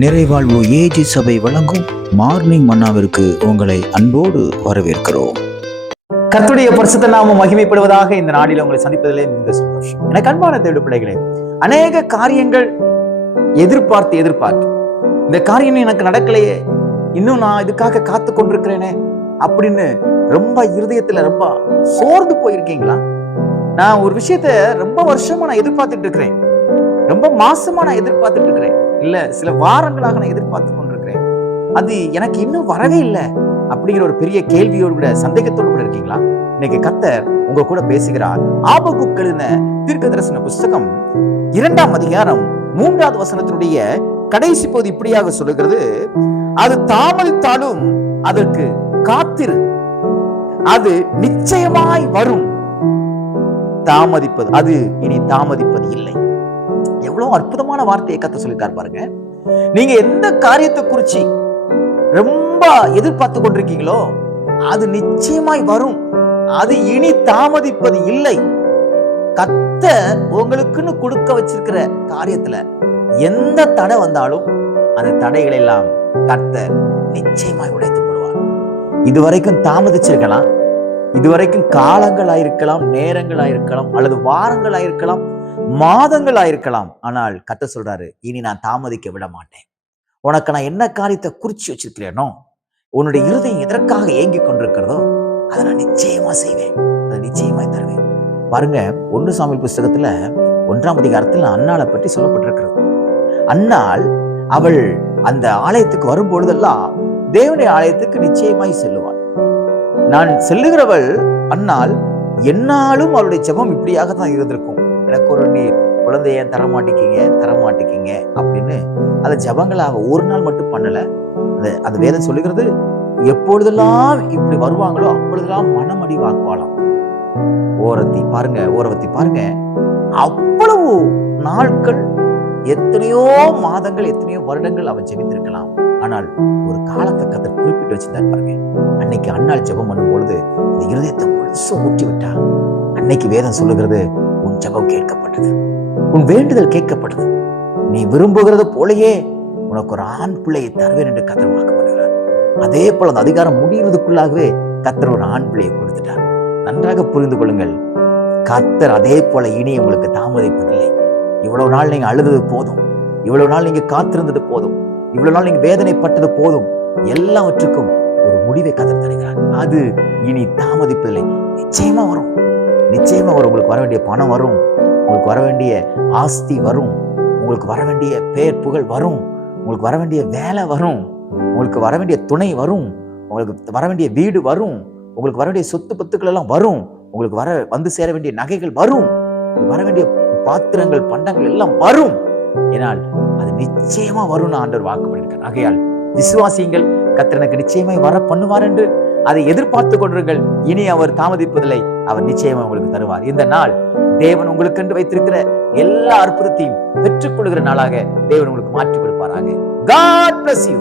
நிறைவாழ்வு AG சபை வழங்கும் morning மன்னாவிற்கு உங்களை அன்போடு வரவேற்கிறோம். கர்த்தருடைய பரிசுத்த நாமம் மகிமைப்படுவதாக. இந்த நாளில் உங்களை சந்திப்பதிலே மிக சந்தோஷம். எனக்கு அன்பான தேவ பிள்ளைகளே, அநேக காரியங்கள் எதிர்பார்த்து இந்த காரியம் எனக்கு நடக்கலையே, இன்னும் நான் இதுக்காக காத்து கொண்டிருக்கிறேனே அப்படின்னு ரொம்ப இருதயத்துல ரொம்ப சோர்ந்து போயிருக்கீங்களா? நான் ஒரு விஷயத்த ரொம்ப வருஷமா நான் எதிர்பார்த்துட்டு இருக்கிறேன், ரொம்ப மாசமா நான் எதிர்பார்த்துட்டு இருக்கிறேன், இல்ல சில வாரங்களாக நான் எதிர்பார்த்து கொண்டிருக்கிறேன், அது எனக்கு இன்னும் வரவே இல்லை அப்படிங்கிற ஒரு பெரிய கேள்வியோடு கூட சந்தேகத்தோடு கூட இருக்கீங்களா? இன்னைக்கு கர்த்தர் உங்க கூட பேசுகிறார். ஆபகுக் எழுதின தீர்க்கதரிசன புஸ்தகம் 2ஆம் அதிகாரம் 3வது வசனத்தினுடைய கடைசி பகுதி இப்படியாக சொல்லுகிறது: அது தாமதித்தாலும் அதற்கு காத்திரு, அது நிச்சயமாய் வரும். தாமதிப்பது அது இனி தாமதிப்பது இல்லை. எவ்வளவு அற்புதமான வார்த்தையை கர்த்தர் சொல்லிட்டார் பாருங்க. நீங்க எந்த காரியத்தை குறிச்சு ரொம்ப எதிர்பார்த்து கொண்டிருக்கீங்களோ அது நிச்சயமாய் வரும், அது இனி தாமதிப்பது இல்லை. கர்த்தர் உங்களுக்குன்னு கொடுக்க வச்சிருக்கிற காரியத்துல எந்த தடை வந்தாலும் அந்த தடைகளை எல்லாம் கர்த்தர் நிச்சயமாய் உடைத்து போடுவார். இதுவரைக்கும் தாமதிச்சிருக்கலாம், இதுவரைக்கும் காலங்களாயிருக்கலாம், நேரங்களாயிருக்கலாம், அல்லது வாரங்களாயிருக்கலாம், மாதங்களாயிருக்கலாம். ஆனால் கர்த்தர் சொல்றாரு, இனி நான் தாமதிக்க விட மாட்டேன். உனக்கு நான் என்ன காரியத்தை குறிச்சு வச்சிருக்கிறேனோ, உன்னுடைய இருதயம் எதற்காக ஏங்கிக் கொண்டிருக்கிறதோ அதை நான் நிச்சயமா செய்வேன், அதை நிச்சயமாய் தருவேன். பாருங்க, 1 சாமுவேல் புஸ்தகத்துல 1ஆம் அதிகாரத்தில் அன்னாளை பற்றி சொல்லப்பட்டிருக்கிறது. அன்னாள் அவள் அந்த ஆலயத்துக்கு வரும் பொழுதெல்லாம் தேவனுடைய ஆலயத்துக்கு நிச்சயமாய் செல்லுவாள். நான் செல்லுகிறவள் அன்னாள், என்னாலும் அவளுடைய ஜெபம் இப்படியாக தான் இருந்திருக்கும். எனக்கு ஒரு நீர் குழந்தைய தரமாட்டிக்கீங்க அப்படின்னு அந்த ஜபங்களாக ஒரு நாள் மட்டும் பண்ணல. அது வேதம் சொல்லுகிறது, எப்பொழுதெல்லாம் இப்படி வருவாங்களோ அப்பொழுதெல்லாம் மனமடி வாக்குவாளாம். ஓரவத்தி பாருங்க, அவ்வளவு நாட்கள், எத்தனையோ மாதங்கள், எத்தனையோ வருடங்கள் அவன் ஜெபித்திருக்கலாம். ஆனால் ஒரு காலத்தை கர்த்தர் குறிப்பிட்டு வச்சிருந்தார் பாருங்க. அன்னைக்கு அன்னாள் ஜெபம் பண்ணும் பொழுது இந்த இருதயத்தை முழுசா ஊற்றி விட்டா. அன்னைக்கு வேதம் சொல்லுகிறது, உன் ஜெபம் கேட்கப்பட்டது, உன் வேண்டுதல் கேட்கப்பட்டது, நீ விரும்புகிறது போலயே உனக்கு ஒரு ஆண் பிள்ளையை தருவேன் என்று கர்த்தர் வாக்கு பண்ணுகிறார். அதே போல அந்த அதிகாரம் முடிகிறதுக்குள்ளாகவே கர்த்தர் ஒரு ஆண் பிள்ளையை கொடுத்துட்டார். நன்றாக புரிந்து கொள்ளுங்கள், கர்த்தர் அதே போல இனி உங்களுக்கு தாமதிப்பதில்லை. இவ்வளவு நாள் நீங்க அழுதது போதும், இவ்வளவு நாள் நீங்க காத்திருந்தது போதும், இவ்வளவு நாள் நீங்க வேதனைப்பட்டது போதும். எல்லாவற்றுக்கும் ஒரு முடிவை கர்த்தர் தருகிறார். அது இனி தாமதிப்பதில்லை, நிச்சயமா வரும், நிச்சயமா வரும். உங்களுக்கு வர வேண்டிய பணம் வரும், உங்களுக்கு வர வேண்டிய ஆஸ்தி வரும், உங்களுக்கு வர வேண்டிய பேர் புகழ் வரும், உங்களுக்கு வர வேண்டிய வேலை வரும், உங்களுக்கு வர வேண்டிய துணை வரும், உங்களுக்கு வர வேண்டிய வீடு வரும், உங்களுக்கு வர வேண்டிய சொத்து பத்துக்கள் எல்லாம் வரும், உங்களுக்கு வந்து சேர வேண்டிய நகைகள் வரும், வர வேண்டிய பாத்திரங்கள் பண்டங்கள் எல்லாம் வரும். ஏனால் அது நிச்சயமா வரும்னு ஆண்டவர் வாக்கு பண்ணியிருக்கார். ஆகையால் விசுவாசியுங்கள், கர்த்தர் எனக்கு நிச்சயமாய் வர பண்ணுவார் என்று அதை எதிர்பார்த்து கொண்டிருங்கள். இனி அவர் தாமதிப்பதில்லை, அவர் நிச்சயமா உங்களுக்கு தருவார். இந்த நாள் தேவன் உங்களுக்கு என்று வைத்திருக்கிற எல்லா அற்புதத்தையும் பெற்றுக் கொள்கிற நாளாக தேவன் உங்களுக்கு மாற்றி கொடுப்பாராக. God bless you.